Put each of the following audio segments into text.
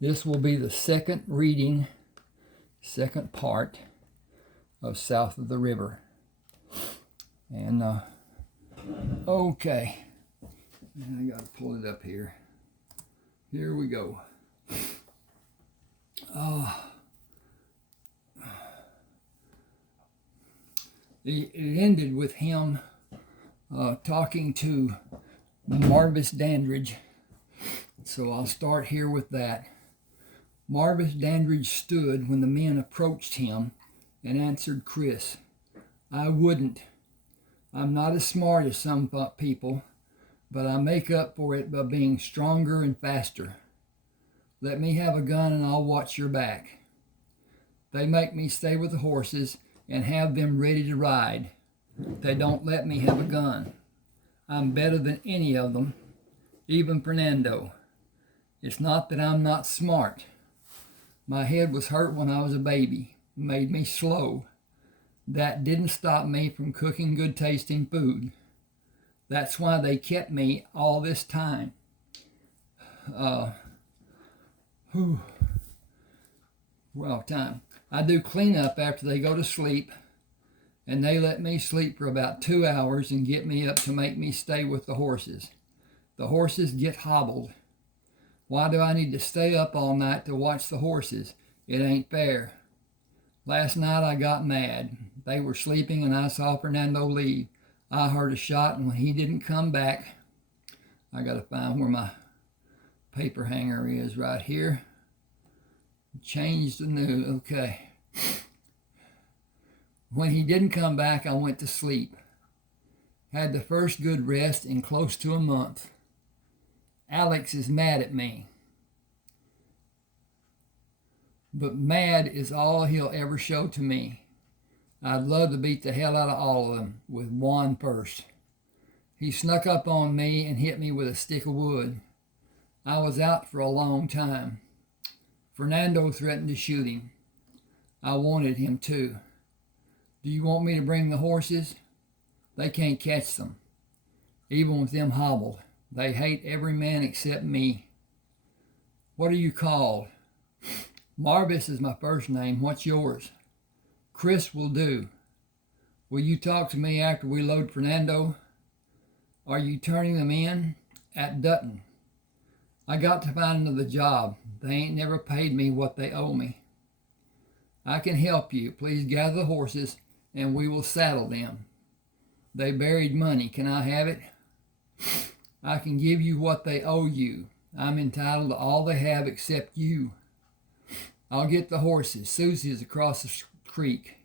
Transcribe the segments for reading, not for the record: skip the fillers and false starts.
This will be the second reading, second part of South of the River. And, okay. And I got to pull it up here. Here we go. It ended with him talking to Marvis Dandridge. So I'll start here with that. Marvis Dandridge stood when the men approached him and answered Chris, "I wouldn't. I'm not as smart as some people, but I make up for it by being stronger and faster. Let me have a gun and I'll watch your back. They make me stay with the horses and have them ready to ride. They don't let me have a gun. I'm better than any of them, even Fernando. It's not that I'm not smart. My head was hurt when I was a baby, made me slow. That didn't stop me from cooking good tasting food. That's why they kept me all this time. Time. I do cleanup after they go to sleep, and they let me sleep for about 2 hours and get me up to make me stay with the horses. The horses get hobbled. Why do I need to stay up all night to watch the horses? It ain't fair. Last night I got mad. They were sleeping and I saw Fernando leave. I heard a shot, and when he didn't come back, I got to find where my paper hanger is right here. Change the news. Okay. When he didn't come back, I went to sleep. Had the first good rest in close to a month. Alex is mad at me. But mad is all he'll ever show to me. I'd love to beat the hell out of all of them, with Juan first. He snuck up on me and hit me with a stick of wood. I was out for a long time. Fernando threatened to shoot him. I wanted him to. Do you want me to bring the horses? They can't catch them, even with them hobbled. They hate every man except me. What are you called? Marvis is my first name. What's yours? Chris will do. Will you talk to me after we load Fernando? Are you turning them in? At Dutton. I got to find another job. They ain't never paid me what they owe me. I can help you. Please gather the horses and we will saddle them. They buried money. Can I have it? I can give you what they owe you. I'm entitled to all they have except you. I'll get the horses. Susie is across the creek.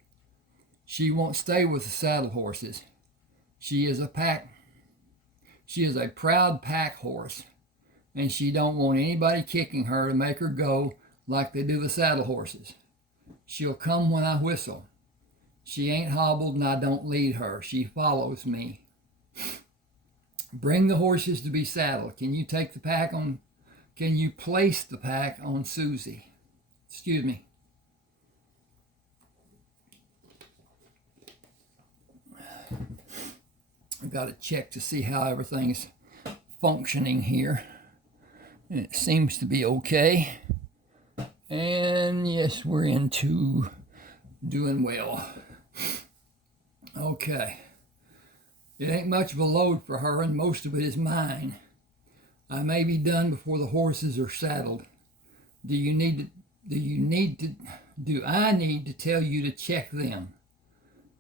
She won't stay with the saddle horses. She is a proud pack horse, and she don't want anybody kicking her to make her go like they do the saddle horses. She'll come when I whistle. She ain't hobbled and I don't lead her. She follows me. Bring the horses to be saddled. Can you place the pack on Susie? Excuse me. I've got to check to see how everything's functioning here. And it seems to be okay. And yes, we're into doing well. Okay. It ain't much of a load for her, and most of it is mine. I may be done before the horses are saddled. Do I need to tell you to check them?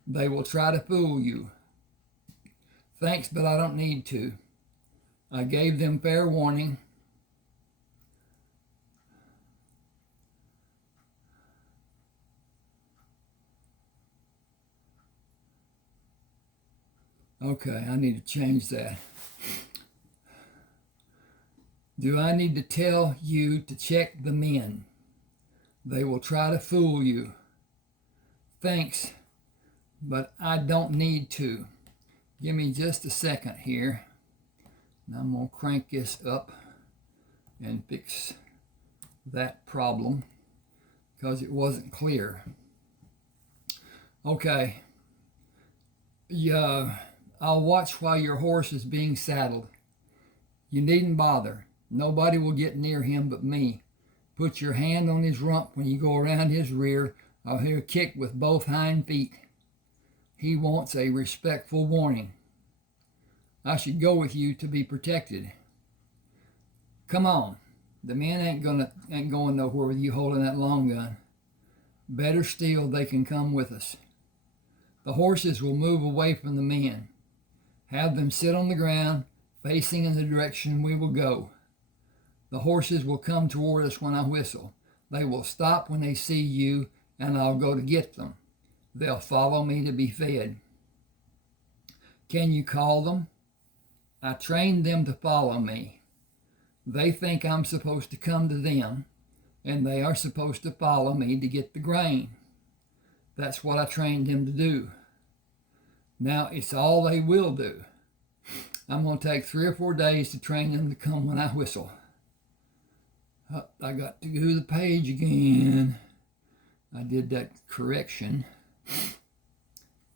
They will try to fool you. Thanks, but I don't need to. I gave them fair warning. Okay, I need to change that. Do I need to tell you to check the men? They will try to fool you. Thanks, but I don't need to. Give me just a second here. And I'm going to crank this up and fix that problem because it wasn't clear. Okay. I'll watch while your horse is being saddled. You needn't bother. Nobody will get near him but me. Put your hand on his rump when you go around his rear, or he'll kick with both hind feet. He wants a respectful warning. I should go with you to be protected. Come on. The men ain't going nowhere with you holding that long gun. Better still, they can come with us. The horses will move away from the men. Have them sit on the ground, facing in the direction we will go. The horses will come toward us when I whistle. They will stop when they see you, and I'll go to get them. They'll follow me to be fed. Can you call them? I trained them to follow me. They think I'm supposed to come to them, and they are supposed to follow me to get the grain. That's what I trained them to do. Now it's all they will do. I'm going to take 3 or 4 days to train them to come when I whistle. I got to go to the page again. I did that correction.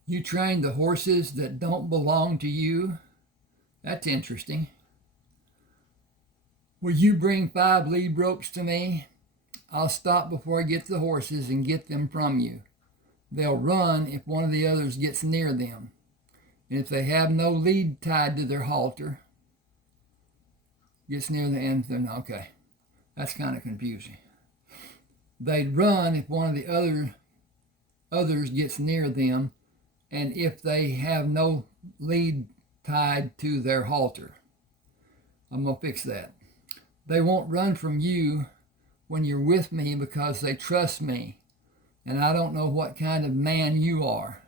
You train the horses that don't belong to you? That's interesting. Will you bring 5 lead ropes to me? I'll stop before I get the horses and get them from you. They'll run if one of the others gets near them. And if they have no lead tied to their halter, gets near the end, then okay. That's kind of confusing. They'd run if one of the others gets near them, and if they have no lead tied to their halter. I'm going to fix that. They won't run from you when you're with me because they trust me, and I don't know what kind of man you are.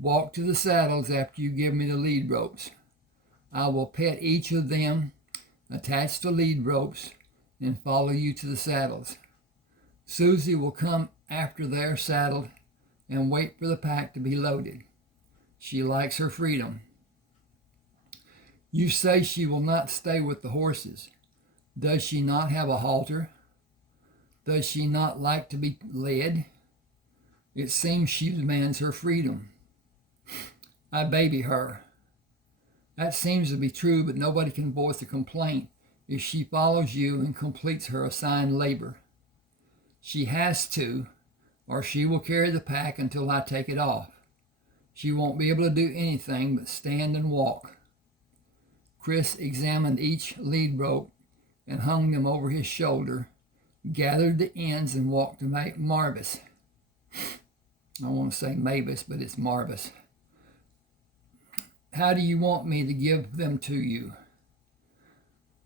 Walk to the saddles after you give me the lead ropes. I will pet each of them, attach the lead ropes, and follow you to the saddles. Susie will come after they're saddled and wait for the pack to be loaded. She likes her freedom. You say she will not stay with the horses. Does she not have a halter? Does she not like to be led? It seems she demands her freedom. I baby her. That seems to be true, but nobody can voice a complaint if she follows you and completes her assigned labor. She has to, or she will carry the pack until I take it off. She won't be able to do anything but stand and walk. Chris examined each lead rope and hung them over his shoulder, gathered the ends, and walked to Marvis. I want to say Mavis, but it's Marvis. How do you want me to give them to you?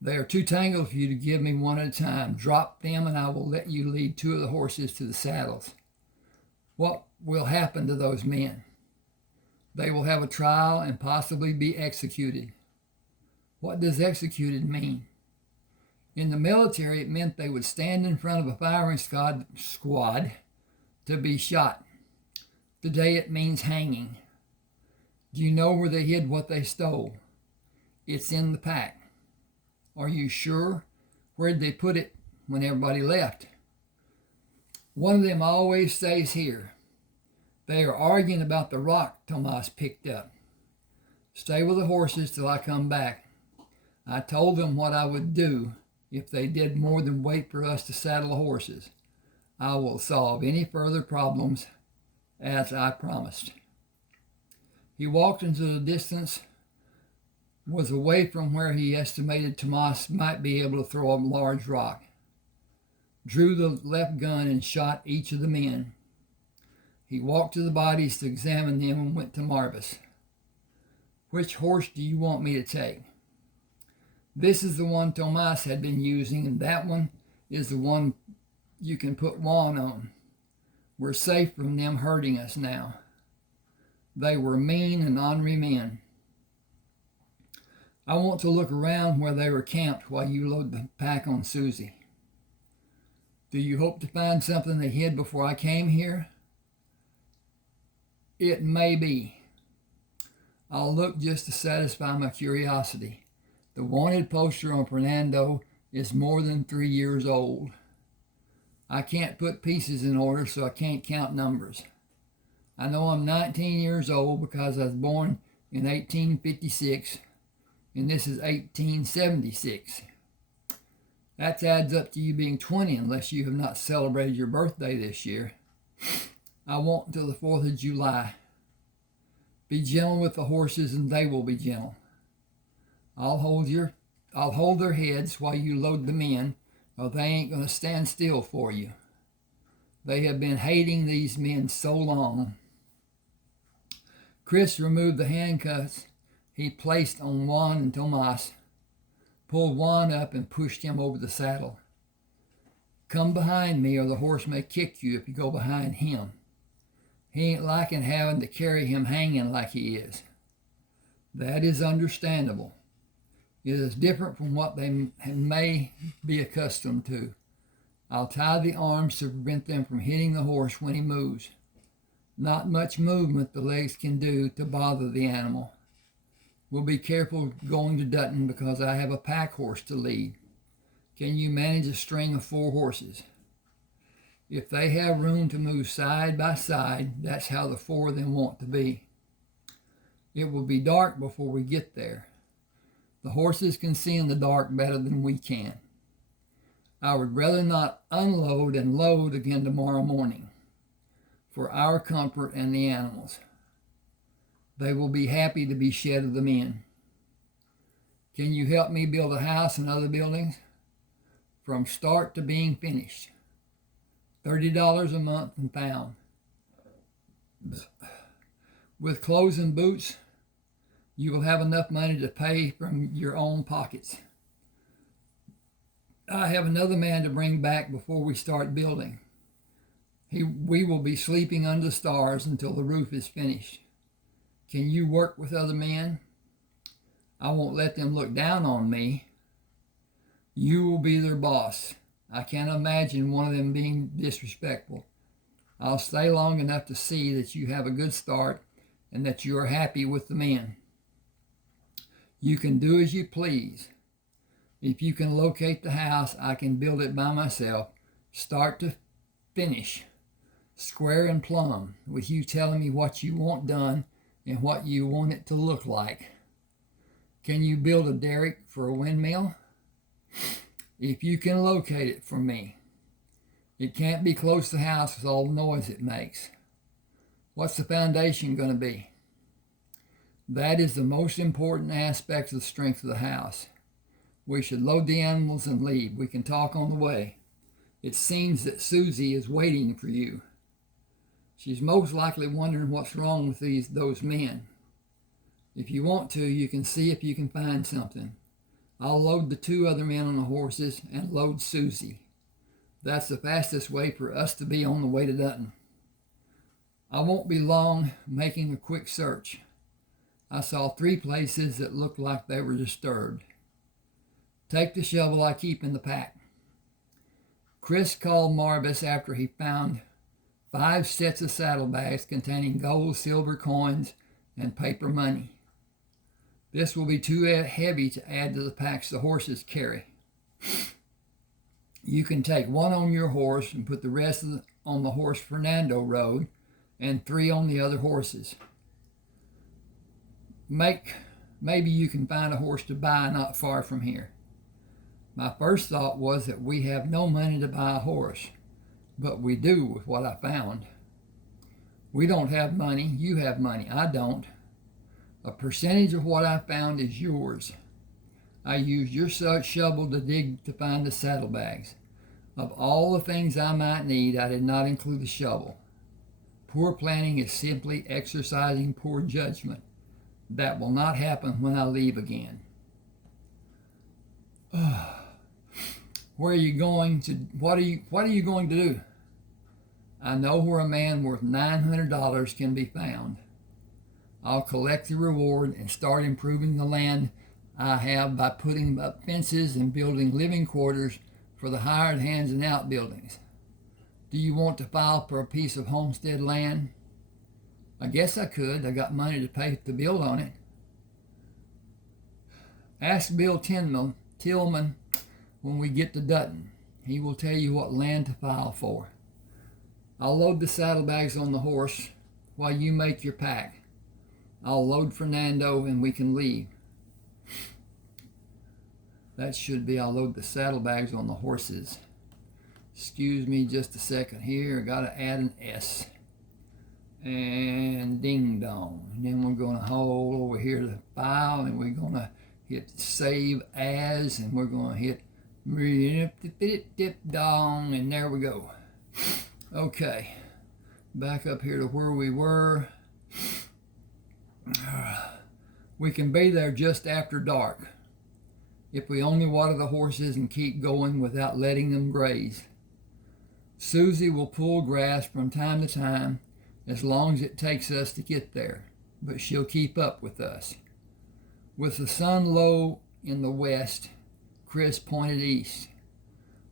They are too tangled for you to give me one at a time. Drop them and I will let you lead 2 of the horses to the saddles. What will happen to those men? They will have a trial and possibly be executed. What does executed mean? In the military, it meant they would stand in front of a firing squad to be shot. Today it means hanging. Do you know where they hid what they stole? It's in the pack. Are you sure? Where'd they put it when everybody left? One of them always stays here. They are arguing about the rock Tomas picked up. Stay with the horses till I come back. I told them what I would do if they did more than wait for us to saddle the horses. I will solve any further problems as I promised. He walked into the distance, was away from where he estimated Tomas might be able to throw a large rock. Drew the left gun and shot each of the men. He walked to the bodies to examine them and went to Marvis. Which horse do you want me to take? This is the one Tomas had been using, and that one is the one you can put Juan on. We're safe from them hurting us now. They were mean and ornery men. I want to look around where they were camped while you load the pack on Susie. Do you hope to find something they hid before I came here? It may be. I'll look just to satisfy my curiosity. The wanted poster on Fernando is more than 3 years old. I can't put pieces in order, so I can't count numbers. I know I'm 19 years old because I was born in 1856, and this is 1876. That adds up to you being 20 unless you have not celebrated your birthday this year. I won't until the 4th of July. Be gentle with the horses and they will be gentle. I'll hold their heads while you load them in, or they ain't going to stand still for you. They have been hating these men so long. Chris removed the handcuffs he placed on Juan and Tomas, pulled Juan up and pushed him over the saddle. Come behind me or the horse may kick you if you go behind him. He ain't liking having to carry him hanging like he is. That is understandable. It is different from what they may be accustomed to. I'll tie the arms to prevent them from hitting the horse when he moves. Not much movement the legs can do to bother the animal. We'll be careful going to Dutton because I have a pack horse to lead. Can you manage a string of 4 horses? If they have room to move side by side, that's how the 4 of them want to be. It will be dark before we get there. The horses can see in the dark better than we can. I would rather not unload and load again tomorrow morning for our comfort and the animals. They will be happy to be shed of the men. Can you help me build a house and other buildings? From start to being finished. $30 a month and pound. With clothes and boots, you will have enough money to pay from your own pockets. I have another man to bring back before we start building. We will be sleeping under the stars until the roof is finished. Can you work with other men? I won't let them look down on me. You will be their boss. I can't imagine one of them being disrespectful. I'll stay long enough to see that you have a good start and that you are happy with the men. You can do as you please. If you can locate the house, I can build it by myself, start to finish, square and plumb, with you telling me what you want done and what you want it to look like. Can you build a derrick for a windmill? If you can locate it for me. It can't be close to the house with all the noise it makes. What's the foundation going to be? That is the most important aspect of the strength of the house. We should load the animals and leave. We can talk on the way. It seems that Susie is waiting for you. She's most likely wondering what's wrong with those men. If you want to, you can see if you can find something. I'll load the 2 other men on the horses and load Susie. That's the fastest way for us to be on the way to Dutton. I won't be long making a quick search. I saw 3 places that looked like they were disturbed. Take the shovel I keep in the pack. Chris called Marvis after he found 5 sets of saddlebags containing gold, silver coins, and paper money. This will be too heavy to add to the packs the horses carry. You can take 1 on your horse and put the rest on the horse Fernando rode and 3 on the other horses. Maybe you can find a horse to buy not far from here. My first thought was that we have no money to buy a horse, but we do with what I found. We don't have money, you have money, I don't. A percentage of what I found is yours. I used your shovel to dig to find the saddlebags. Of all the things I might need, I did not include the shovel. Poor planning is simply exercising poor judgment. That will not happen when I leave again. Where are you going to? What are you going to do? I know where a man worth $900 can be found. I'll collect the reward and start improving the land I have by putting up fences and building living quarters for the hired hands and outbuildings. Do you want to file for a piece of homestead land? I guess I could. I got money to pay to build on it. Ask Bill Tillman when we get to Dutton. He will tell you what land to file for. I'll load the saddlebags on the horse while you make your pack. I'll load Fernando and we can leave. That should be, I'll load the saddlebags on the horses. Excuse me just a second here. I gotta add an S. And ding dong. And then we're gonna hold over here the file, and we're gonna hit save as, and we're gonna hit dip dong, and there we go. Okay, back up here to where we were. We can be there just after dark if we only water the horses and keep going without letting them graze. Susie will pull grass from time to time as long as it takes us to get there, but she'll keep up with us. With the sun low in the west, Chris pointed east.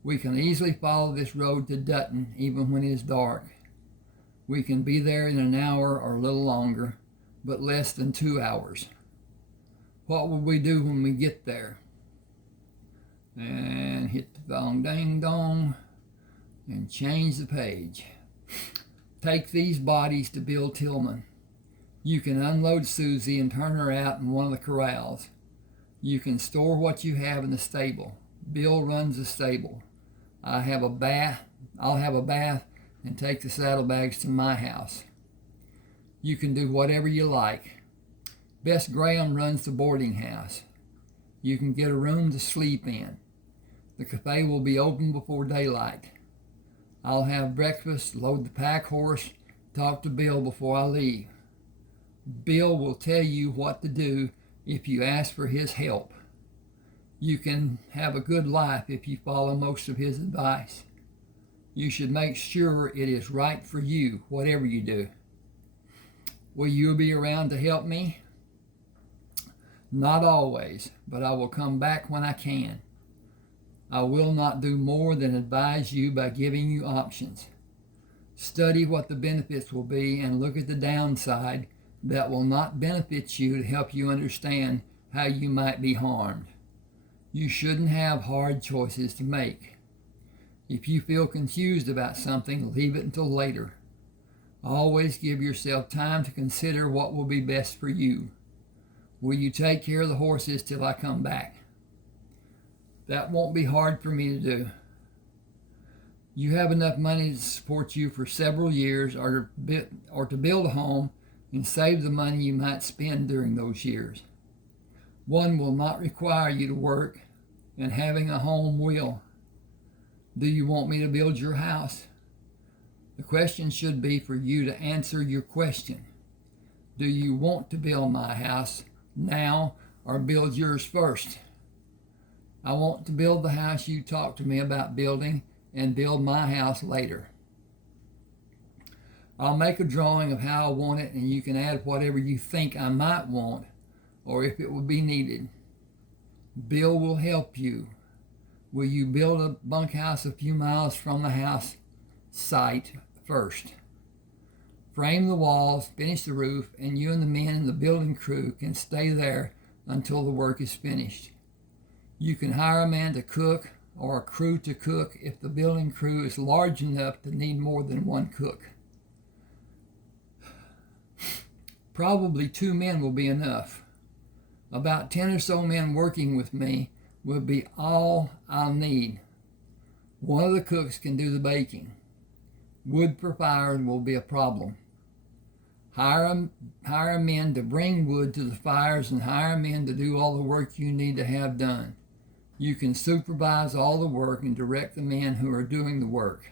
We can easily follow this road to Dutton even when it is dark. We can be there in an hour or a little longer, but less than 2 hours. What will we do when we get there? And hit the dong dang dong and change the page. Take these bodies to Bill Tillman. You can unload Susie and turn her out in one of the corrals. You can store what you have in the stable. Bill runs the stable. I'll have a bath and take the saddlebags to my house. You can do whatever you like. Bess Graham runs the boarding house. You can get a room to sleep in. The cafe will be open before daylight. I'll have breakfast, load the pack horse, talk to Bill before I leave. Bill will tell you what to do if you ask for his help. You can have a good life if you follow most of his advice. You should make sure it is right for you, whatever you do. Will you be around to help me? Not always, but I will come back when I can. I will not do more than advise you by giving you options. Study what the benefits will be and look at the downside that will not benefit you to help you understand how you might be harmed. You shouldn't have hard choices to make. If you feel confused about something, leave it until later. Always give yourself time to consider what will be best for you. Will you take care of the horses till I come back? That won't be hard for me to do. You have enough money to support you for several years or to build a home and save the money you might spend during those years. One will not require you to work, and having a home will. Do you want me to build your house? The question should be for you to answer your question. Do you want to build my house now or build yours first? I want to build the house you talked to me about building and build my house later. I'll make a drawing of how I want it, and you can add whatever you think I might want or if it will be needed. Bill will help you. Will you build a bunkhouse a few miles from the house site first? Frame the walls, finish the roof, and you and the men in the building crew can stay there until the work is finished. You can hire a man to cook or a crew to cook if the building crew is large enough to need more than one cook. Probably 2 men will be enough. About 10 or so men working with me will be all I'll need. One of the cooks can do the baking. Wood for fire will be a problem. Hire men to bring wood to the fires and hire men to do all the work you need to have done. You can supervise all the work and direct the men who are doing the work.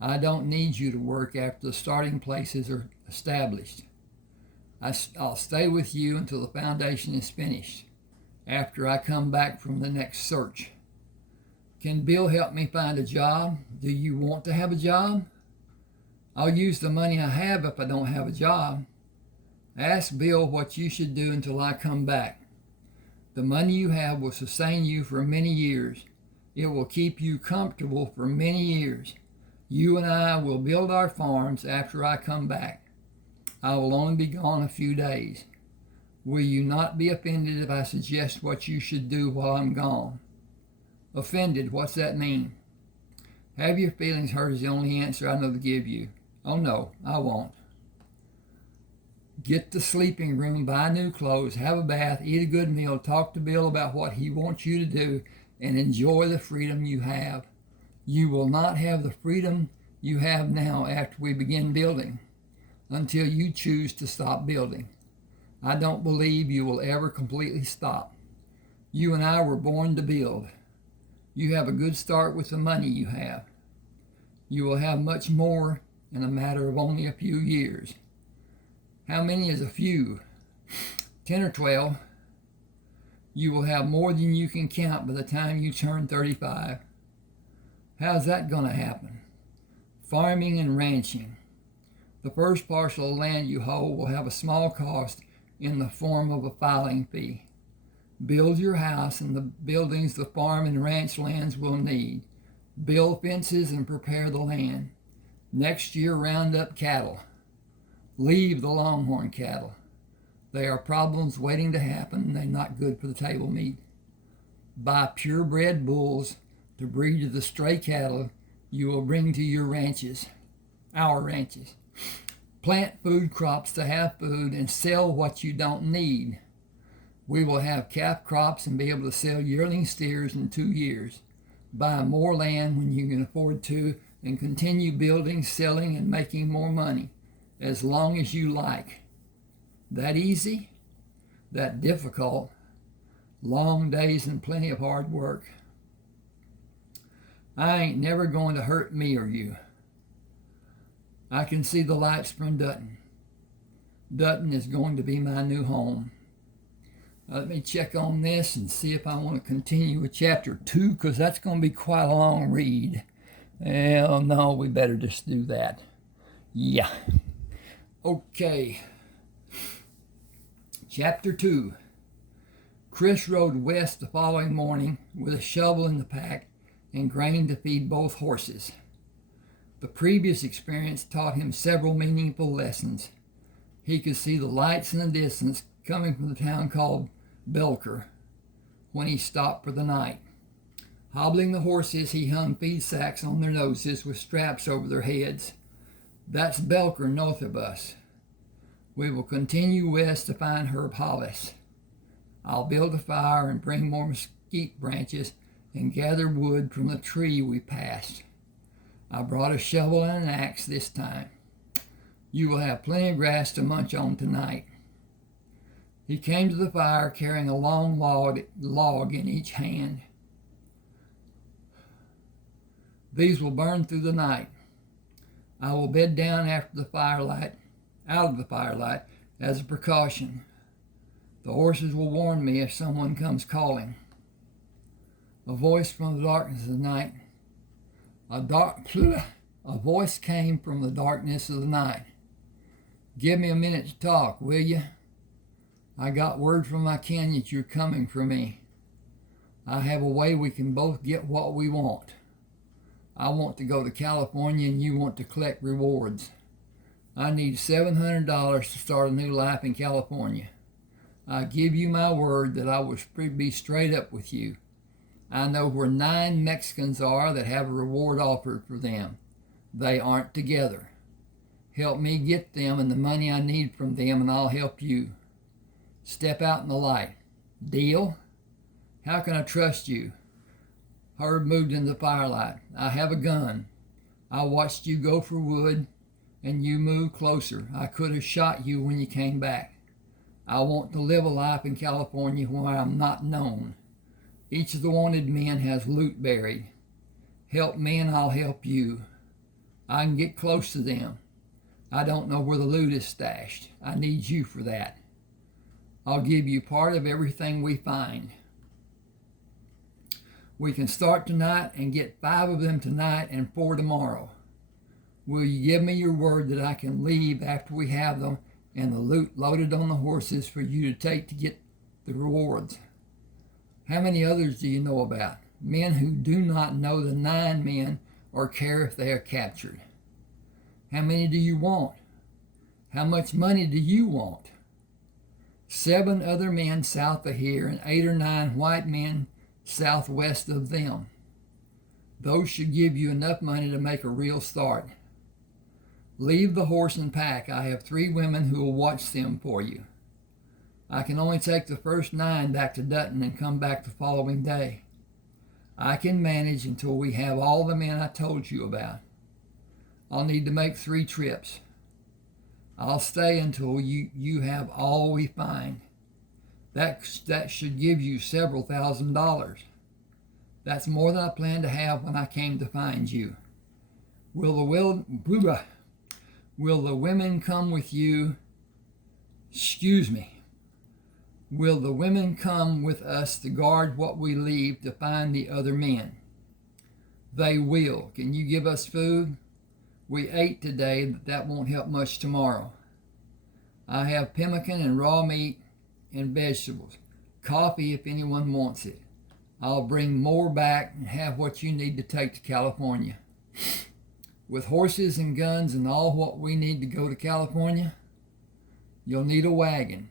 I don't need you to work after the starting places are established. I'll stay with you until the foundation is finished, after I come back from the next search. Can Bill help me find a job? Do you want to have a job? I'll use the money I have if I don't have a job. Ask Bill what you should do until I come back. The money you have will sustain you for many years. It will keep you comfortable for many years. You and I will build our farms after I come back. I will only be gone a few days. Will you not be offended if I suggest what you should do while I'm gone? Offended, what's that mean? Have your feelings hurt is the only answer I know to give you. Oh no, I won't. Get the sleeping room, buy new clothes, have a bath, eat a good meal, talk to Bill about what he wants you to do, and enjoy the freedom you have. You will not have the freedom you have now after we begin building, until you choose to stop building. I don't believe you will ever completely stop. You and I were born to build. You have a good start with the money you have. You will have much more in a matter of only a few years. How many is a few? 10 or 12. You will have more than you can count by the time you turn 35. How's that going to happen? Farming and ranching. The first parcel of land you hold will have a small cost in the form of a filing fee. Build your house and the buildings the farm and ranch lands will need. Build fences and prepare the land. Next year, round up cattle. Leave the longhorn cattle. They are problems waiting to happen. They're not good for the table meat. Buy purebred bulls to breed to the stray cattle you will bring to your ranches, our ranches. Plant food crops to have food and sell what you don't need. We will have calf crops and be able to sell yearling steers in 2 years. Buy more land when you can afford to and continue building, selling, and making more money as long as you like. That easy? That difficult? Long days and plenty of hard work. I ain't never going to hurt me or you. I can see the lights from Dutton. Dutton is going to be my new home. Let me check on this and see if I want to continue with chapter 2, because that's going to be quite a long read. Well, no, we better just do that. Yeah. Okay. Chapter 2. Chris rode west the following morning with a shovel in the pack and grain to feed both horses. The previous experience taught him several meaningful lessons. He could see the lights in the distance coming from the town called Belker when he stopped for the night. Hobbling the horses, he hung feed sacks on their noses with straps over their heads. That's Belker north of us. We will continue west to find Herb Hollis. I'll build a fire and bring more mesquite branches and gather wood from the tree we passed. I brought a shovel and an axe this time. You will have plenty of grass to munch on tonight. He came to the fire carrying a long log in each hand. These will burn through the night. I will bed down out of the firelight as a precaution. The horses will warn me if someone comes calling. A voice from the darkness of the night. A voice came from the darkness of the night. Give me a minute to talk, will you? I got word from my kin that you're coming for me. I have a way we can both get what we want. I want to go to California and you want to collect rewards. I need $700 to start a new life in California. I give you my word that I will be straight up with you. I know where 9 Mexicans are that have a reward offered for them. They aren't together. Help me get them and the money I need from them, and I'll help you. Step out in the light. Deal? How can I trust you? Herb moved in the firelight. I have a gun. I watched you go for wood, and you moved closer. I could have shot you when you came back. I want to live a life in California where I'm not known. Each of the wanted men has loot buried. Help me and I'll help you. I can get close to them. I don't know where the loot is stashed. I need you for that. I'll give you part of everything we find. We can start tonight and get 5 of them tonight and 4 tomorrow. Will you give me your word that I can leave after we have them and the loot loaded on the horses for you to take to get the rewards? How many others do you know about? Men who do not know the 9 men or care if they are captured. How many do you want? How much money do you want? 7 other men south of here and 8 or 9 white men southwest of them. Those should give you enough money to make a real start. Leave the horse and pack. I have 3 women who will watch them for you. I can only take the first 9 back to Dutton and come back the following day. I can manage until we have all the men I told you about. I'll need to make 3 trips. I'll stay until you have all we find. That should give you several $1,000s. That's more than I planned to have when I came to find you. Will the women come with you? Will the women come with us to guard what we leave to find the other men? They will. Can you give us food? We ate today, but that won't help much tomorrow. I have pemmican and raw meat and vegetables. Coffee if anyone wants it. I'll bring more back and have what you need to take to California. With horses and guns and all what we need to go to California, you'll need a wagon.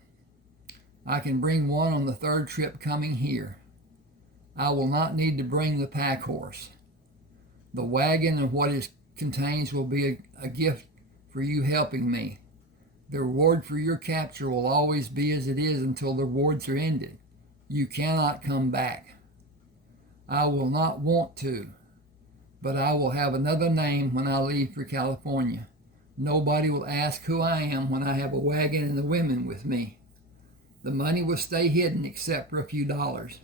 I can bring one on the 3rd trip coming here. I will not need to bring the pack horse. The wagon and what it contains will be a gift for you helping me. The reward for your capture will always be as it is until the rewards are ended. You cannot come back. I will not want to, but I will have another name when I leave for California. Nobody will ask who I am when I have a wagon and the women with me. The money will stay hidden except for a few dollars.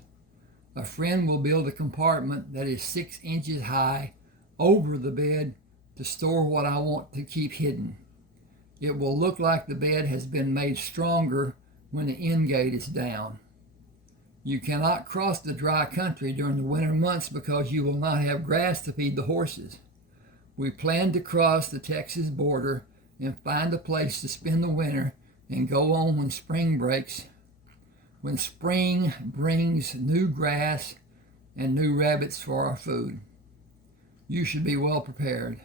A friend will build a compartment that is 6 inches high over the bed to store what I want to keep hidden. It will look like the bed has been made stronger when the end gate is down. You cannot cross the dry country during the winter months because you will not have grass to feed the horses. We plan to cross the Texas border and find a place to spend the winter and go on when spring breaks. When spring brings new grass and new rabbits for our food. You should be well prepared.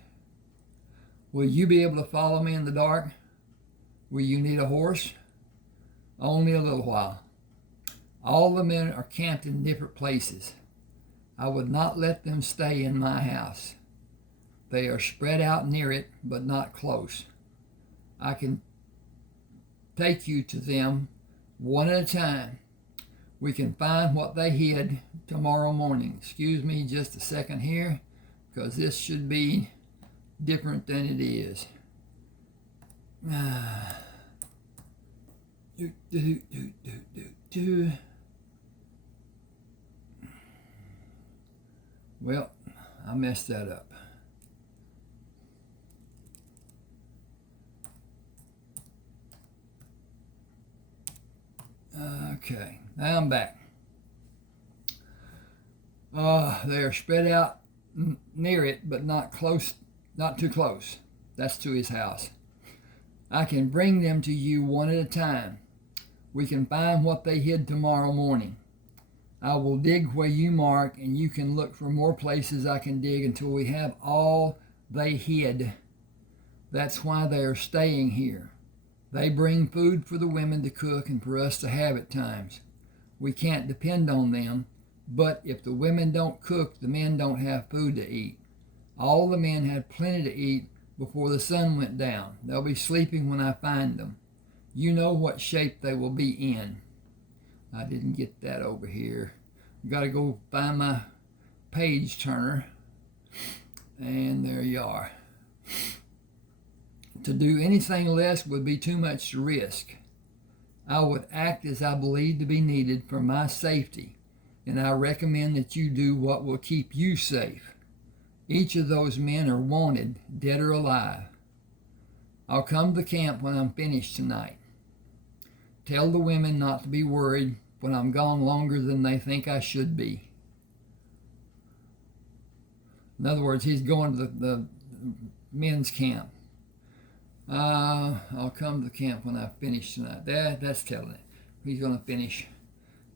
Will you be able to follow me in the dark? Will you need a horse? Only a little while. All the men are camped in different places. I would not let them stay in my house. They are spread out near it, but not close. I can take you to them one at a time. We can find what they hid tomorrow morning. Excuse me just a second here, because this should be different than it is. Well, I messed that up. Okay, now I'm back. They are spread out near it, but not close, not too close. That's to his house. I can bring them to you one at a time. We can find what they hid tomorrow morning. I will dig where you mark, and you can look for more places I can dig until we have all they hid. That's why they are staying here. They bring food for the women to cook and for us to have at times. We can't depend on them, but if the women don't cook, the men don't have food to eat. All the men had plenty to eat before the sun went down. They'll be sleeping when I find them. You know what shape they will be in. I didn't get that over here. I've got to go find my page turner. And there you are. To do anything less would be too much to risk. I would act as I believe to be needed for my safety, and I recommend that you do what will keep you safe. Each of those men are wanted, dead or alive. I'll come to camp when I'm finished tonight. Tell the women not to be worried when I'm gone longer than they think I should be. In other words, he's going to the men's camp. I'll come to the camp when I finish tonight. That's telling it. He's going to finish.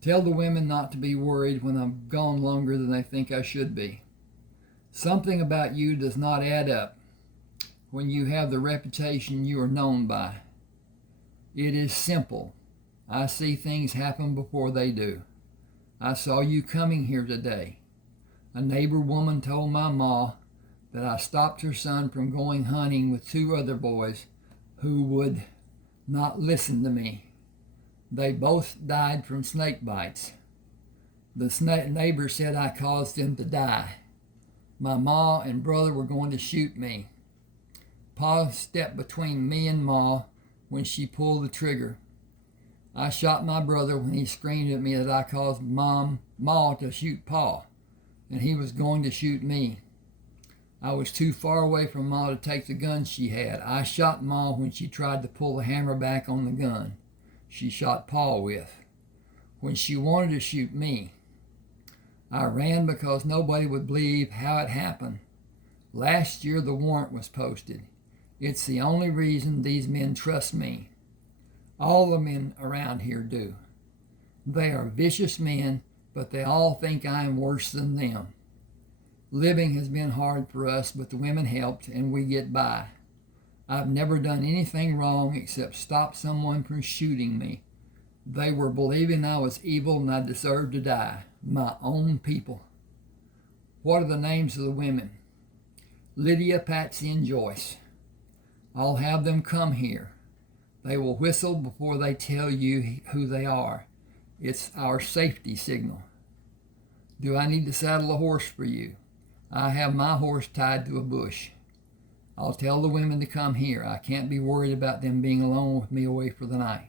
Tell the women not to be worried when I'm gone longer than they think I should be. Something about you does not add up when you have the reputation you are known by. It is simple. I see things happen before they do. I saw you coming here today. A neighbor woman told my ma that I stopped her son from going hunting with 2 other boys who would not listen to me. They both died from snake bites. The neighbor said I caused them to die. My ma and brother were going to shoot me. Pa stepped between me and Ma when she pulled the trigger. I shot my brother when he screamed at me that I caused Ma to shoot Pa, and he was going to shoot me. I was too far away from Ma to take the gun she had. I shot Ma when she tried to pull the hammer back on the gun she shot Pa with. When she wanted to shoot me, I ran because nobody would believe how it happened. Last year the warrant was posted. It's the only reason these men trust me. All the men around here do. They are vicious men, but they all think I am worse than them. Living has been hard for us, but the women helped and we get by. I've never done anything wrong except stop someone from shooting me. They were believing I was evil and I deserved to die. My own people. What are the names of the women? Lydia, Patsy, and Joyce. I'll have them come here. They will whistle before they tell you who they are. It's our safety signal. Do I need to saddle a horse for you? I have my horse tied to a bush. I'll tell the women to come here. I can't be worried about them being alone with me away for the night.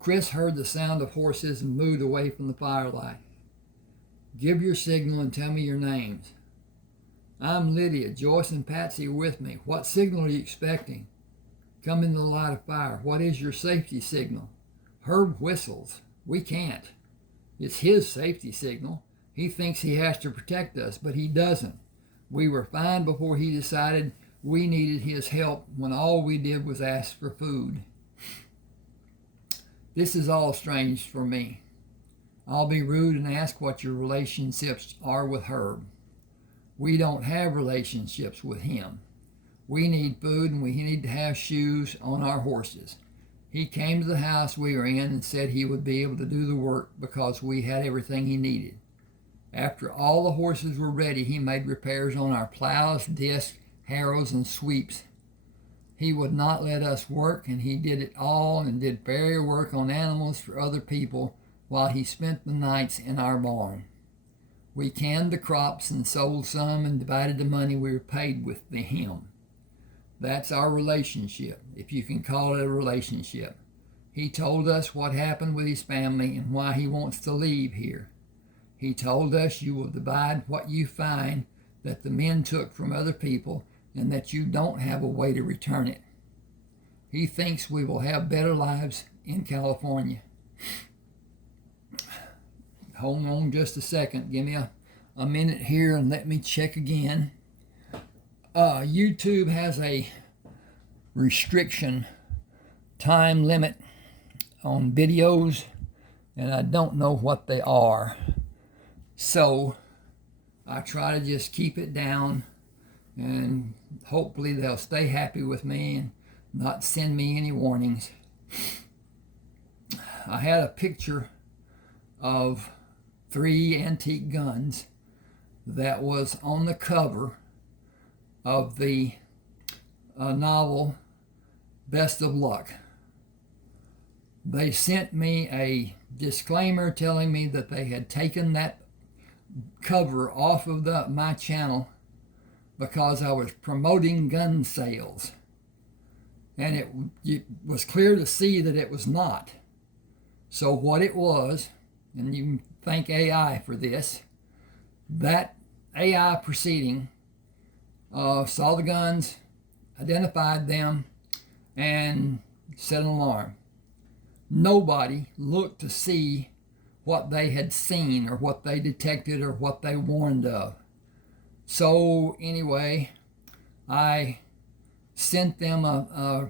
Chris heard the sound of horses and moved away from the firelight. Give your signal and tell me your names. I'm Lydia. Joyce and Patsy are with me. What signal are you expecting? Come into the light of fire. What is your safety signal? Herb whistles. We can't. It's his safety signal. He thinks he has to protect us, but he doesn't. We were fine before he decided we needed his help when all we did was ask for food. This is all strange for me. I'll be rude and ask what your relationships are with Herb. We don't have relationships with him. We need food and we need to have shoes on our horses. He came to the house we were in and said he would be able to do the work because we had everything he needed. After all the horses were ready, he made repairs on our plows, discs, harrows, and sweeps. He would not let us work, and he did it all and did farrier work on animals for other people while he spent the nights in our barn. We canned the crops and sold some and divided the money we were paid with him. That's our relationship, if you can call it a relationship. He told us what happened with his family and why he wants to leave here. He told us you will divide what you find that the men took from other people and that you don't have a way to return it. He thinks we will have better lives in California. Hold on just a second. Give me a minute here and let me check again. YouTube has a restriction time limit on videos, and I don't know what they are. So I try to just keep it down, and hopefully they'll stay happy with me and not send me any warnings. I had a picture of 3 antique guns that was on the cover of the novel Best of Luck. They sent me a disclaimer telling me that they had taken that cover off of my channel because I was promoting gun sales, and it was clear to see that it was not. So what it was, and you can thank AI for this, that AI proceeding saw the guns, identified them, and set an alarm. Nobody looked to see what they had seen or what they detected or what they warned of. So anyway, I sent them a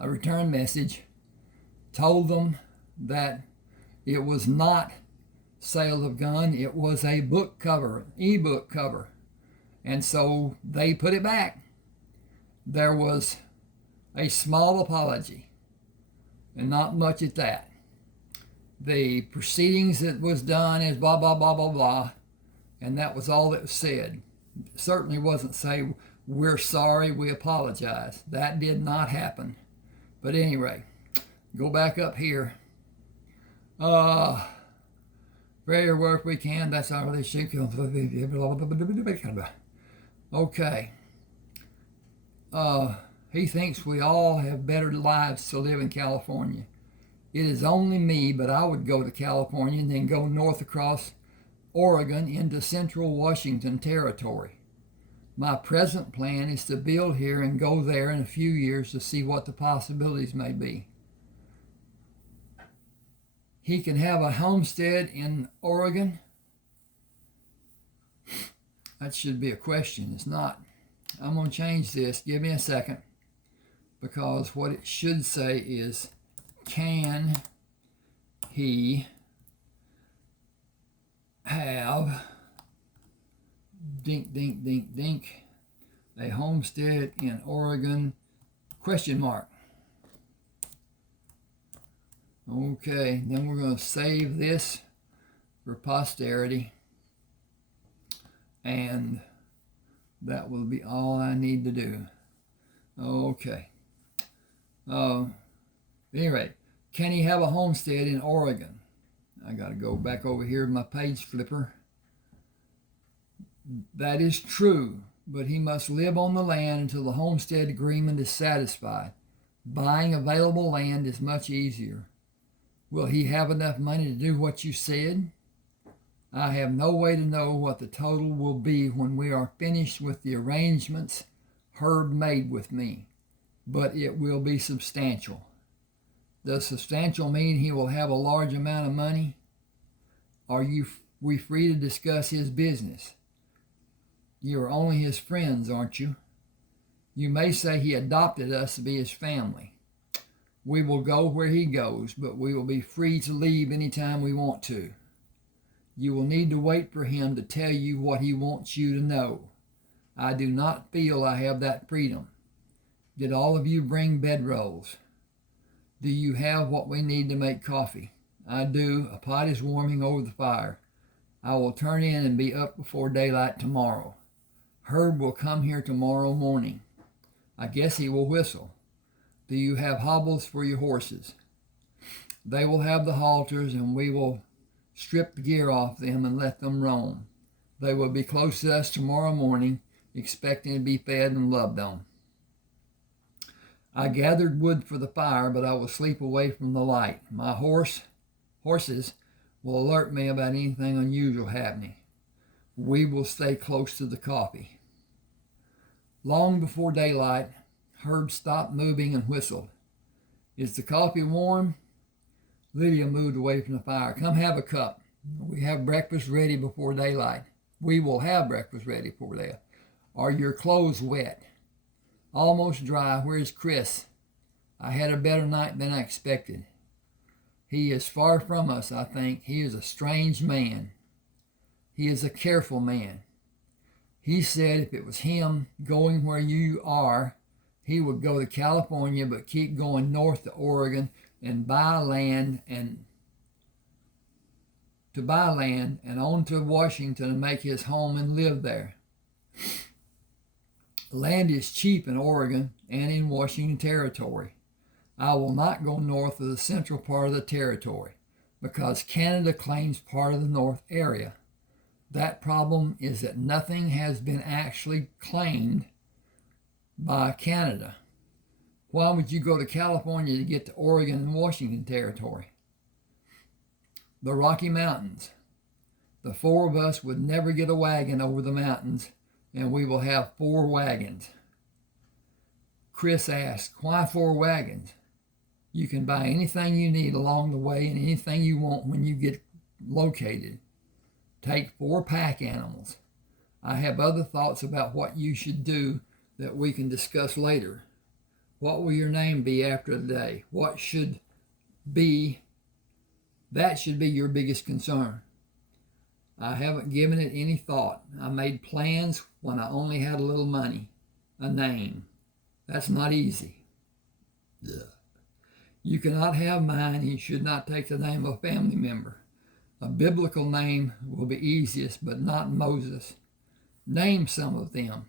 return message, told them that it was not sale of gun, it was a book cover, ebook cover. And so they put it back. There was a small apology, and not much at that. The proceedings that was done is blah, blah, blah, blah, blah, and that was all that was said. certainly wasn't say, we're sorry, we apologize. That did not happen. But anyway, go back up here. Pray or work we can. That's all they should. Okay. He thinks we all have better lives to live in California. It is only me, but I would go to California and then go north across Oregon into central Washington territory. My present plan is to build here and go there in a few years to see what the possibilities may be. He can have a homestead in Oregon. That should be a question. It's not. I'm going to change this. Give me a second. Because what it should say is, can he have dink, dink, dink, dink, a homestead in Oregon? Question mark. Okay, then we're going to save this for posterity. And that will be all I need to do. Okay. Anyway, can he have a homestead in Oregon? I got to go back over here to my page flipper. That is true, but he must live on the land until the homestead agreement is satisfied. Buying available land is much easier. Will he have enough money to do what you said? I have no way to know what the total will be when we are finished with the arrangements Herb made with me, but it will be substantial. Does substantial mean he will have a large amount of money? Are we free to discuss his business? You are only his friends, aren't you? You may say he adopted us to be his family. We will go where he goes, but we will be free to leave anytime we want to. You will need to wait for him to tell you what he wants you to know. I do not feel I have that freedom. Did all of you bring bedrolls? Do you have what we need to make coffee? I do. A pot is warming over the fire. I will turn in and be up before daylight tomorrow. Herb will come here tomorrow morning. I guess he will whistle. Do you have hobbles for your horses? They will have the halters, and we will strip the gear off them and let them roam. They will be close to us tomorrow morning, expecting to be fed and loved on. I gathered wood for the fire, but I will sleep away from the light. My horses will alert me about anything unusual happening. We will stay close to the coffee. Long before daylight, Herb stopped moving and whistled. Is the coffee warm? Lydia moved away from the fire. Come have a cup. We have breakfast ready before daylight. We will have breakfast ready before daylight. Are your clothes wet? Almost dry. Where's Chris? I had a better night than I expected. He is far from us, I think. He is a strange man. He is a careful man. He said if it was him going where you are, he would go to California but keep going north to Oregon and buy land and on to Washington and make his home and live there. Land is cheap in Oregon and in Washington Territory. I will not go north of the central part of the territory because Canada claims part of the north area. That problem is that nothing has been actually claimed by Canada. Why would you go to California to get to Oregon and Washington Territory? The Rocky Mountains. The four of us would never get a wagon over the mountains, and we will have 4 wagons. Chris asked, why 4 wagons? You can buy anything you need along the way and anything you want when you get located. Take 4 pack animals. I have other thoughts about what you should do that we can discuss later. What will your name be after the day? That should be your biggest concern. I haven't given it any thought. I made plans when I only had a little money. A name. That's not easy. Yeah. You cannot have mine. You should not take the name of a family member. A biblical name will be easiest, but not Moses. Name some of them.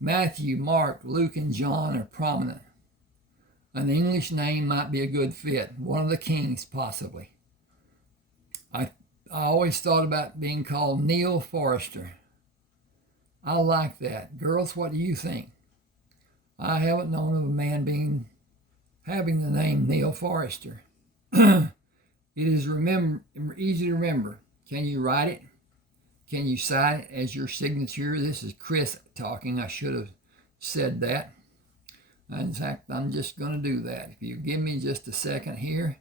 Matthew, Mark, Luke, and John are prominent. An English name might be a good fit. One of the kings, possibly. I always thought about being called Neal Forrester. I like that. Girls, what do you think? I haven't known of a man having the name Neal Forrester. It is easy to remember. Can you write it? Can you sign it as your signature? This is Chris talking. I should have said that. In fact, I'm just going to do that. If you give me just a second here,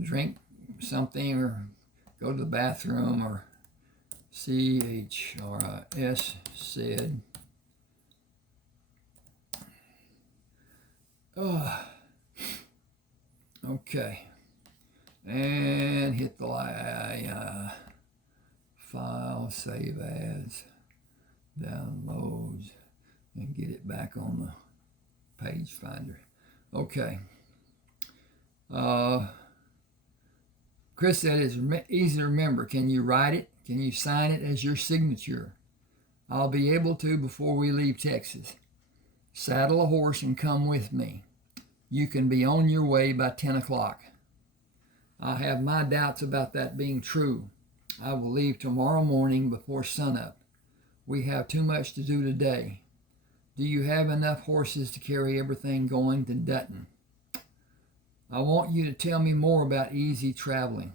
drink something or go to the bathroom or CHRIS said. Okay. And hit the file, save as, downloads, and get it back on the page finder. Okay. Chris said it's easy to remember. Can you write it? Can you sign it as your signature? I'll be able to before we leave Texas. Saddle a horse and come with me. You can be on your way by 10 o'clock. I have my doubts about that being true. I will leave tomorrow morning before sunup. We have too much to do today. Do you have enough horses to carry everything going to Dutton? I want you to tell me more about easy traveling.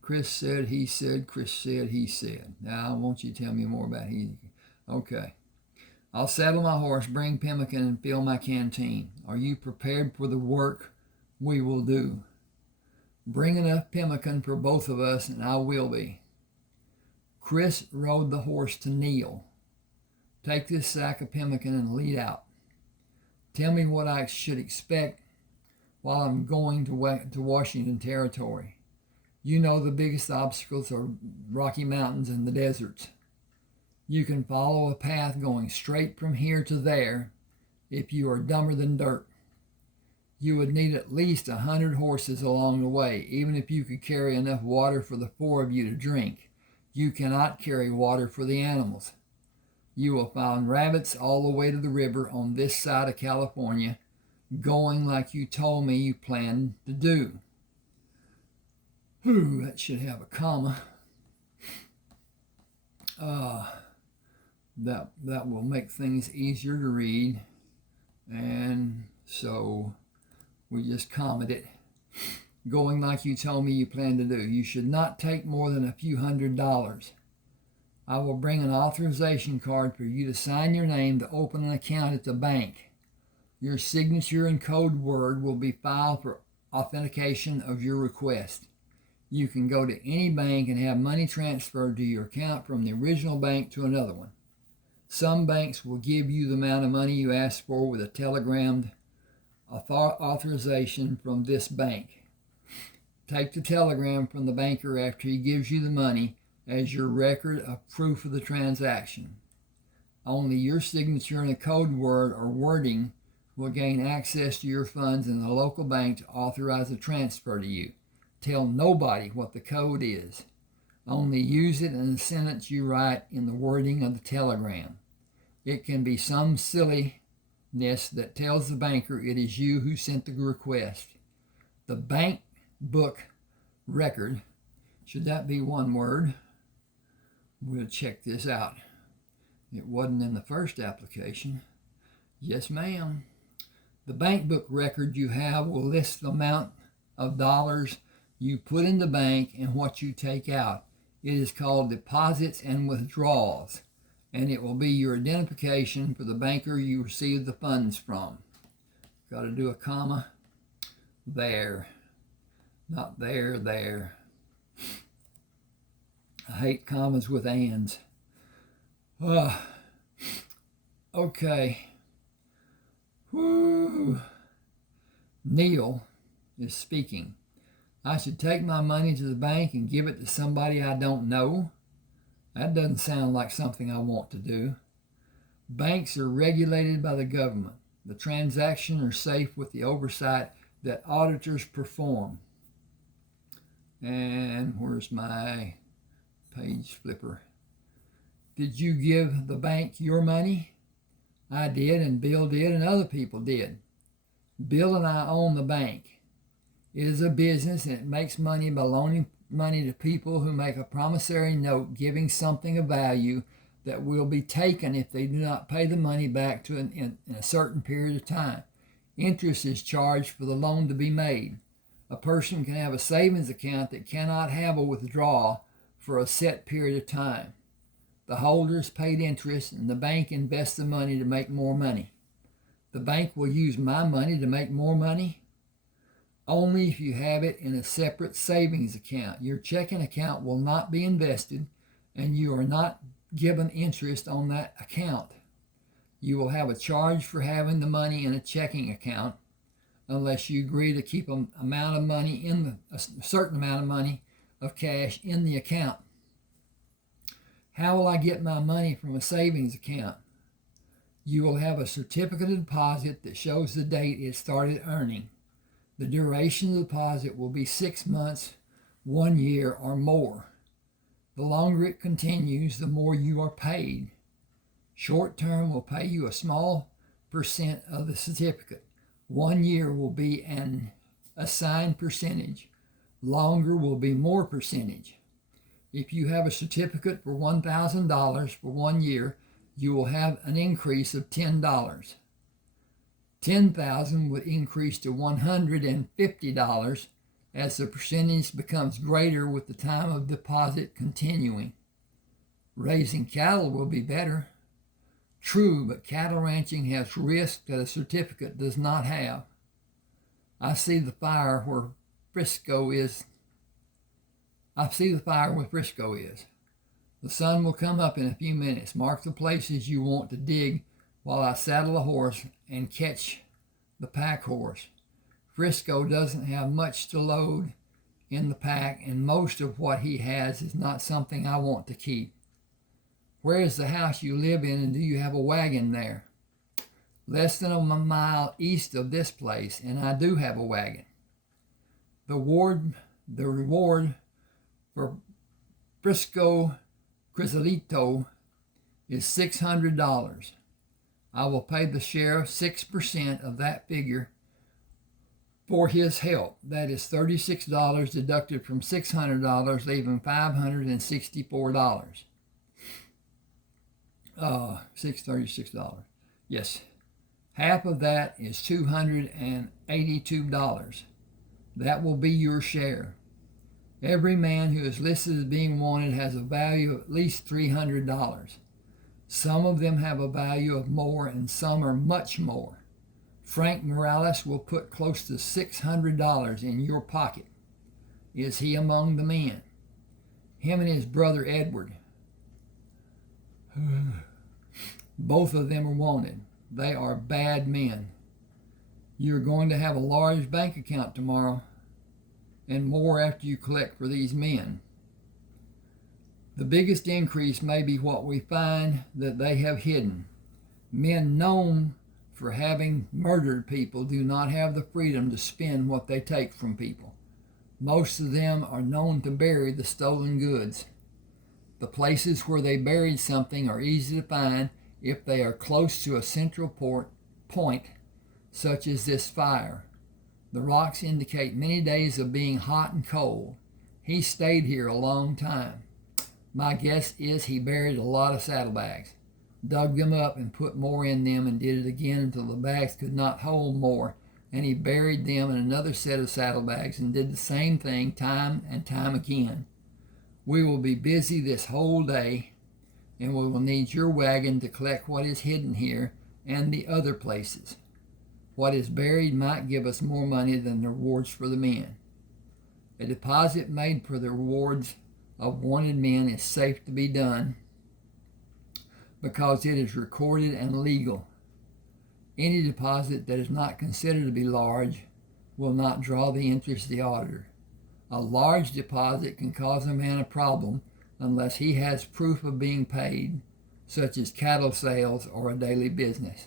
Chris said, he said, Chris said, he said. Now I want you to tell me more about easy. Okay. I'll saddle my horse, bring pemmican, and fill my canteen. Are you prepared for the work we will do? Bring enough pemmican for both of us, and I will be. Chris rode the horse to Neal. Take this sack of pemmican and lead out. Tell me what I should expect while I'm going to Washington Territory. You know the biggest obstacles are Rocky Mountains and the deserts. You can follow a path going straight from here to there if you are dumber than dirt. You would need at least 100 horses along the way, even if you could carry enough water for the 4 of you to drink. You cannot carry water for the animals. You will find rabbits all the way to the river on this side of California, going like you told me you planned to do. Ooh, that should have a comma. That will make things easier to read. And so we just commaed it. Going like you told me you planned to do. You should not take more than a few $100s. I will bring an authorization card for you to sign your name to open an account at the bank. Your signature and code word will be filed for authentication of your request. You can go to any bank and have money transferred to your account from the original bank to another one. Some banks will give you the amount of money you asked for with a telegrammed authorization from this bank. Take the telegram from the banker after he gives you the money as your record of proof of the transaction. Only your signature and a code word or wording will gain access to your funds in the local bank to authorize a transfer to you. Tell nobody what the code is. Only use it in the sentence you write in the wording of the telegram. It can be some silliness that tells the banker it is you who sent the request. The bank book record, should that be one word? We'll check this out. It wasn't in the first application. Yes, ma'am. The bank book record you have will list the amount of dollars you put in the bank and what you take out. It is called deposits and withdrawals, and it will be your identification for the banker you received the funds from. Got to do a comma there, not there, there. I hate commas with ands. Okay. Woo. Neal is speaking. I should take my money to the bank and give it to somebody I don't know? That doesn't sound like something I want to do. Banks are regulated by the government. The transactions are safe with the oversight that auditors perform. And where's my page flipper? Did you give the bank your money? I did, and Bill did, and other people did. Bill and I own the bank. It is a business, and it makes money by loaning money to people who make a promissory note giving something of value that will be taken if they do not pay the money back in a certain period of time. Interest is charged for the loan to be made. A person can have a savings account that cannot have a withdrawal for a set period of time. The holders paid interest, and the bank invests the money to make more money. The bank will use my money to make more money only if you have it in a separate savings account. Your checking account will not be invested, and you are not given interest on that account. You will have a charge for having the money in a checking account unless you agree to keep a certain amount of money of cash in the account. How will I get my money from a savings account? You will have a certificate of deposit that shows the date it started earning. The duration of the deposit will be 6 months, 1 year, or more. The longer it continues, the more you are paid. Short term will pay you a small percent of the certificate. 1 year will be an assigned percentage. Longer will be more percentage. If you have a certificate for $1,000 for 1 year, you will have an increase of $10. $10,000 would increase to $150 as the percentage becomes greater with the time of deposit continuing. Raising cattle will be better. True, but cattle ranching has risk that a certificate does not have. I see the fire where Frisco is. I see the fire where Frisco is. The sun will come up in a few minutes. Mark the places you want to dig while I saddle a horse and catch the pack horse. Frisco doesn't have much to load in the pack, and most of what he has is not something I want to keep. Where is the house you live in, and do you have a wagon there? Less than a mile east of this place, and I do have a wagon. The reward for Frisco Crisolito is $600. I will pay the sheriff 6% of that figure for his help. That is $36 deducted from $600, leaving $564. $636. Yes. Half of that is $282. That will be your share. Every man who is listed as being wanted has a value of at least $300. Some of them have a value of more, and some are much more. Frank Morales will put close to $600 in your pocket. Is he among the men? Him and his brother Edward. Both of them are wanted. They are bad men. You're going to have a large bank account tomorrow, and more after you collect for these men. The biggest increase may be what we find that they have hidden. Men known for having murdered people do not have the freedom to spend what they take from people. Most of them are known to bury the stolen goods. The places where they buried something are easy to find if they are close to a central point, such as this fire. The rocks indicate many days of being hot and cold. He stayed here a long time. My guess is he buried a lot of saddlebags, dug them up and put more in them, and did it again until the bags could not hold more, and he buried them in another set of saddlebags and did the same thing time and time again. We will be busy this whole day, and we will need your wagon to collect what is hidden here and the other places. What is buried might give us more money than the rewards for the men. A deposit made for the rewards of wanted men is safe to be done because it is recorded and legal. Any deposit that is not considered to be large will not draw the interest of the auditor. A large deposit can cause a man a problem unless he has proof of being paid, such as cattle sales or a daily business.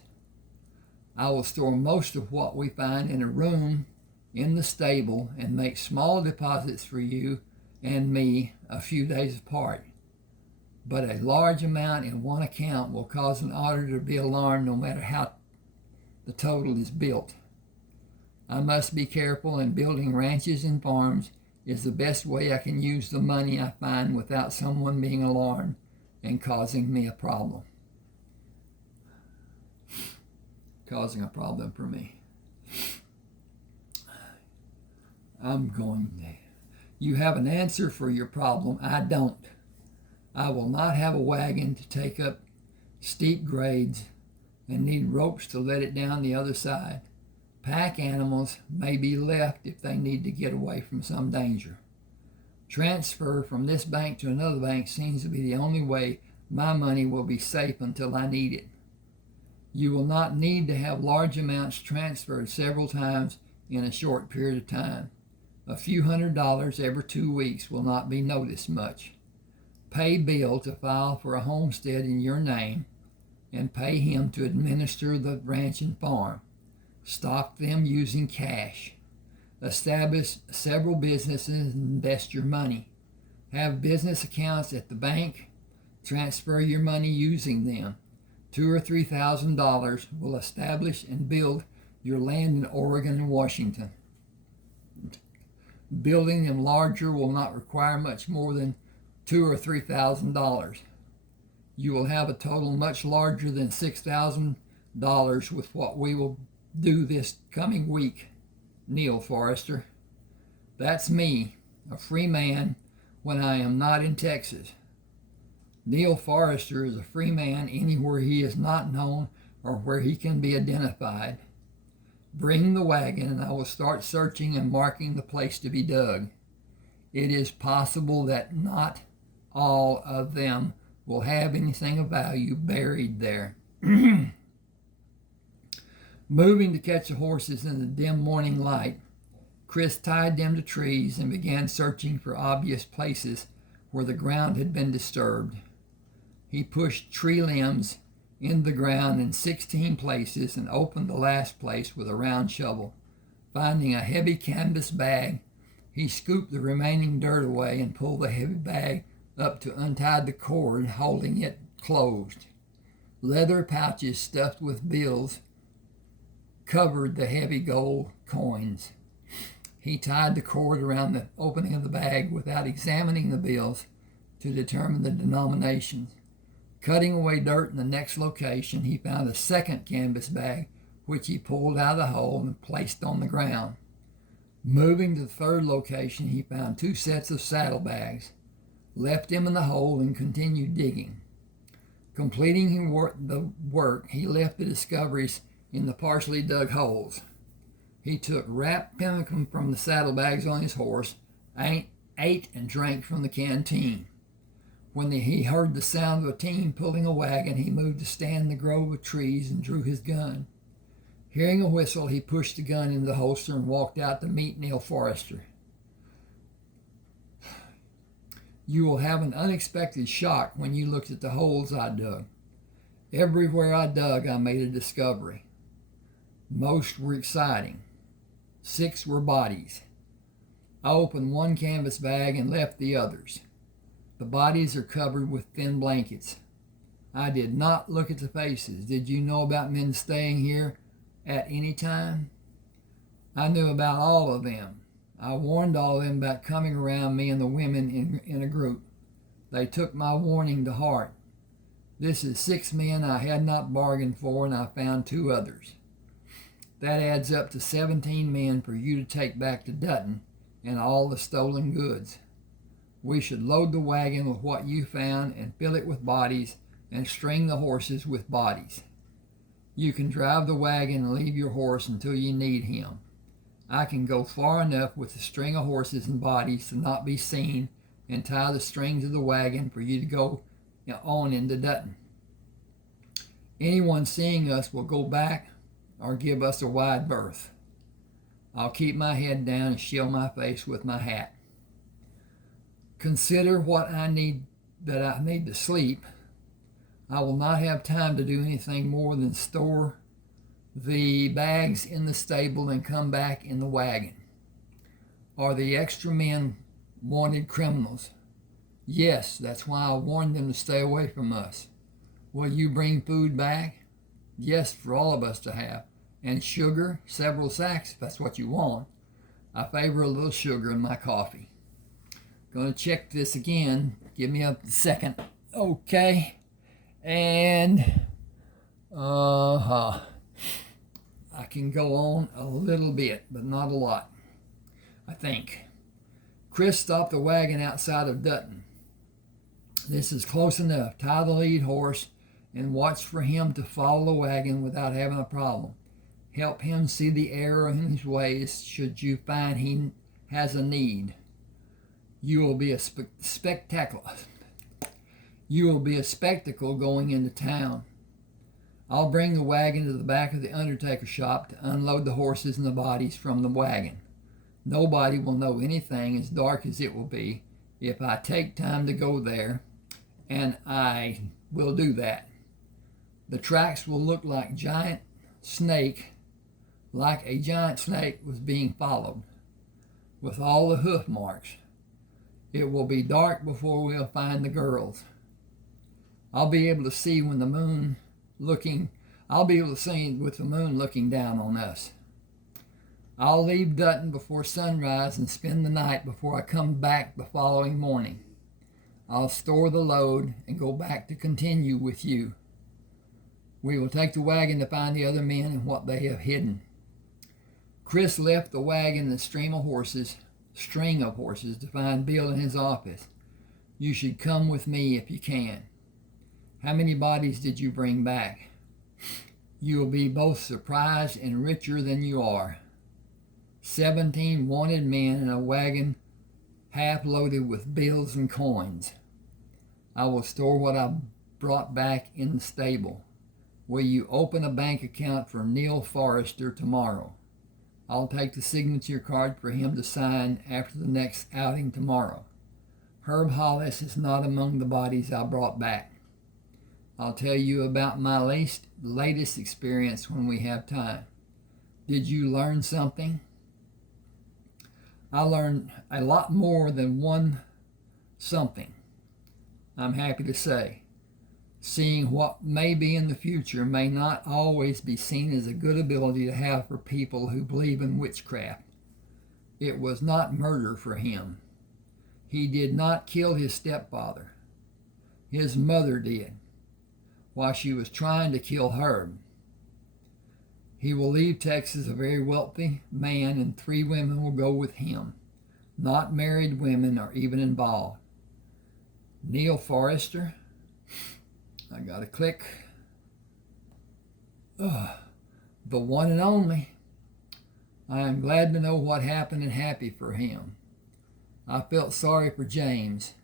I will store most of what we find in a room in the stable and make small deposits for you and me a few days apart. But a large amount in one account will cause an auditor to be alarmed no matter how the total is built. I must be careful, and building ranches and farms is the best way I can use the money I find without someone being alarmed and causing me a problem. Causing a problem for me. You have an answer for your problem. I don't. I will not have a wagon to take up steep grades and need ropes to let it down the other side. Pack animals may be left if they need to get away from some danger. Transfer from this bank to another bank seems to be the only way my money will be safe until I need it. You will not need to have large amounts transferred several times in a short period of time. A few $100s every 2 weeks will not be noticed much. Pay Bill to file for a homestead in your name and pay him to administer the ranch and farm. Stock them using cash. Establish several businesses and invest your money. Have business accounts at the bank. Transfer your money using them. $2,000 or $3,000 will establish and build your land in Oregon and Washington. Building them larger will not require much more than $2,000 or $3,000. You will have a total much larger than $6,000 with what we will do this coming week. Neal Forrester. That's me, a free man when I am not in Texas. Neal Forrester is a free man anywhere he is not known or where he can be identified. Bring the wagon and I will start searching and marking the place to be dug. It is possible that not all of them will have anything of value buried there. Moving to catch the horses in the dim morning light, Chris tied them to trees and began searching for obvious places where the ground had been disturbed. He pushed tree limbs in the ground in 16 places and opened the last place with a round shovel. Finding a heavy canvas bag, he scooped the remaining dirt away and pulled the heavy bag up to untie the cord holding it closed. Leather pouches stuffed with bills covered the heavy gold coins. He tied the cord around the opening of the bag without examining the bills to determine the denominations. Cutting away dirt in the next location, he found a second canvas bag, which he pulled out of the hole and placed on the ground. Moving to the third location, he found 2 sets of saddlebags, left them in the hole, and continued digging. Completing the work, he left the discoveries in the partially dug holes. He took wrapped pemmican from the saddlebags on his horse, ate and drank from the canteen. When he heard the sound of a team pulling a wagon, he moved to stand in the grove of trees and drew his gun. Hearing a whistle, he pushed the gun into the holster and walked out to meet Neal Forrester. You will have an unexpected shock when you looked at the holes I dug. Everywhere I dug, I made a discovery. Most were exciting. 6 were bodies. I opened one canvas bag and left the others. The bodies are covered with thin blankets. I did not look at the faces. Did you know about men staying here at any time? I knew about all of them. I warned all of them about coming around me and the women in a group. They took my warning to heart. This is 6 men I had not bargained for, and I found 2 others. That adds up to 17 men for you to take back to Dutton and all the stolen goods. We should load the wagon with what you found and fill it with bodies and string the horses with bodies. You can drive the wagon and leave your horse until you need him. I can go far enough with the string of horses and bodies to not be seen and tie the strings of the wagon for you to go on into Dutton. Anyone seeing us will go back or give us a wide berth. I'll keep my head down and shield my face with my hat. Consider what I need to sleep. I will not have time to do anything more than store the bags in the stable and come back in the wagon. Are the extra men wanted criminals. Yes, that's why I warned them to stay away from us. Will you bring food back? Yes, for all of us to have. And sugar, several sacks if that's what you want. I favor a little sugar in my coffee. Gonna check this again. Give me a second. Okay. And I can go on a little bit, but not a lot, I think. Chris stopped the wagon outside of Dutton. This is close enough. Tie the lead horse and watch for him to follow the wagon without having a problem. Help him see the error in his ways should you find he has a need. You will be a spectacle. You will be a spectacle going into town. I'll bring the wagon to the back of the undertaker shop to unload the horses and the bodies from the wagon. Nobody will know anything as dark as it will be if I take time to go there, and I will do that. The tracks will look like a giant snake was being followed, with all the hoof marks. It will be dark before we'll find the girls. I'll be able to see with the moon looking down on us. I'll leave Dutton before sunrise and spend the night before I come back the following morning. I'll store the load and go back to continue with you. We will take the wagon to find the other men and what they have hidden. Chris left the wagon and string of horses to find Bill in his office. You should come with me if you can. How many bodies did you bring back? You will be both surprised and richer than you are. 17 wanted men in a wagon half loaded with bills and coins. I will store what I brought back in the stable. Will you open a bank account for Neal Forrester tomorrow? I'll take the signature card for him to sign after the next outing tomorrow. Herb Hollis is not among the bodies I brought back. I'll tell you about my latest experience when we have time. Did you learn something? I learned a lot more than one something, I'm happy to say. Seeing what may be in the future may not always be seen as a good ability to have for people who believe in witchcraft. It was not murder for him. He did not kill his stepfather. His mother did, while she was trying to kill Herb. He will leave Texas a very wealthy man, and 3 women will go with him. Not married women are even involved. Neal Forrester. I gotta click. The one and only. I am glad to know what happened and happy for him. I felt sorry for James.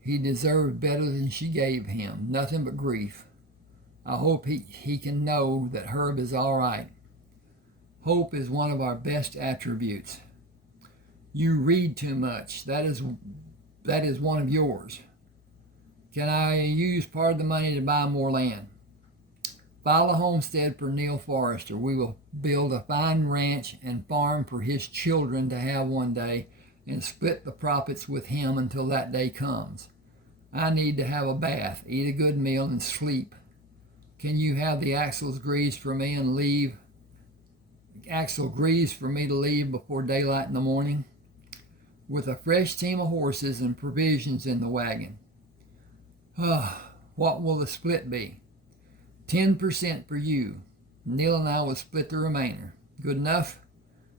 He deserved better than she gave him. Nothing but grief. I hope he can know that Herb is all right. Hope is one of our best attributes. You read too much. That is one of yours. Can I use part of the money to buy more land? File a homestead for Neal Forrester. We will build a fine ranch and farm for his children to have one day and split the profits with him until that day comes. I need to have a bath, eat a good meal, and sleep. Can you have the axles greased for me and leave? Axle greased for me to leave before daylight in the morning? With a fresh team of horses and provisions in the wagon. What will the split be? 10% for you. Neal and I will split the remainder. Good enough?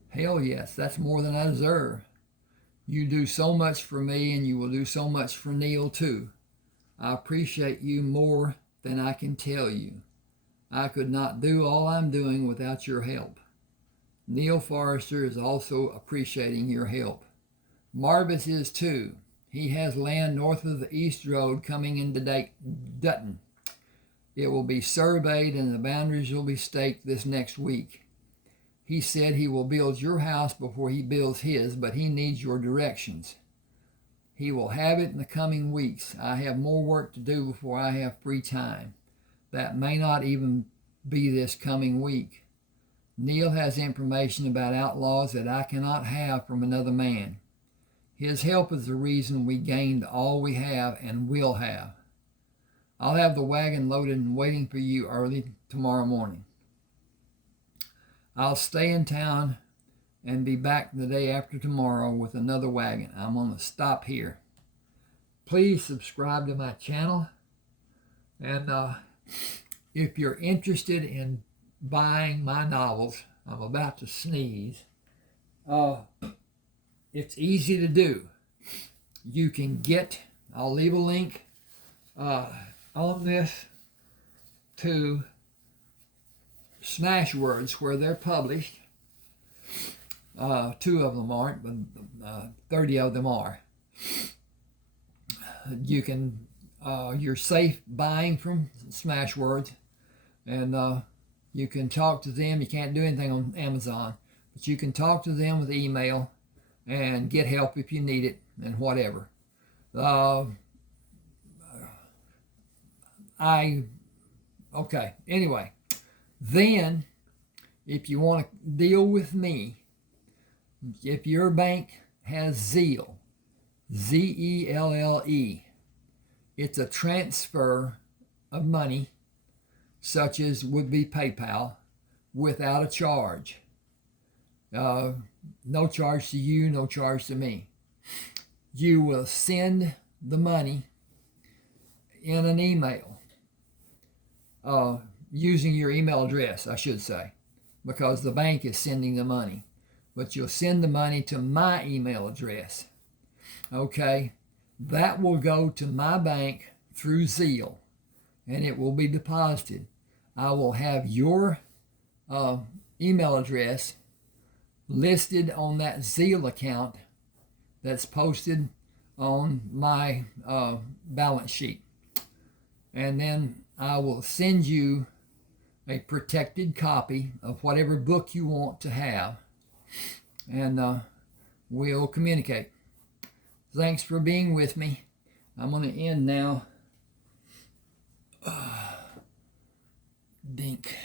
Hell yes, that's more than I deserve. You do so much for me, and you will do so much for Neal too. I appreciate you more than I can tell you. I could not do all I'm doing without your help. Neal Forrester is also appreciating your help. Marvis is too. He has land north of the East Road coming into Dutton. It will be surveyed and the boundaries will be staked this next week. He said he will build your house before he builds his, but he needs your directions. He will have it in the coming weeks. I have more work to do before I have free time. That may not even be this coming week. Neal has information about outlaws that I cannot have from another man. His help is the reason we gained all we have and will have. I'll have the wagon loaded and waiting for you early tomorrow morning. I'll stay in town and be back the day after tomorrow with another wagon. I'm going to stop here. Please subscribe to my channel. And if you're interested in buying my novels, I'm about to sneeze. It's easy to do. You can get, I'll leave a link on this to Smashwords where they're published. 2 of them aren't, but 30 of them are. You can, you're safe buying from Smashwords, and you can talk to them. You can't do anything on Amazon, but you can talk to them with email and get help if you need it and whatever. Okay, anyway, then if you want to deal with me, if your bank has Zelle, Z-E-L-L-E, it's a transfer of money, such as would be PayPal, without a charge. No charge to you, no charge to me. You will send the money in an email, using your email address, I should say, because the bank is sending the money. But you'll send the money to my email address. Okay? That will go to my bank through Zelle, and it will be deposited. I will have your email address listed on that Zelle account that's posted on my balance sheet. And then I will send you a protected copy of whatever book you want to have, and we'll communicate. Thanks for being with me. I'm going to end now. Dink.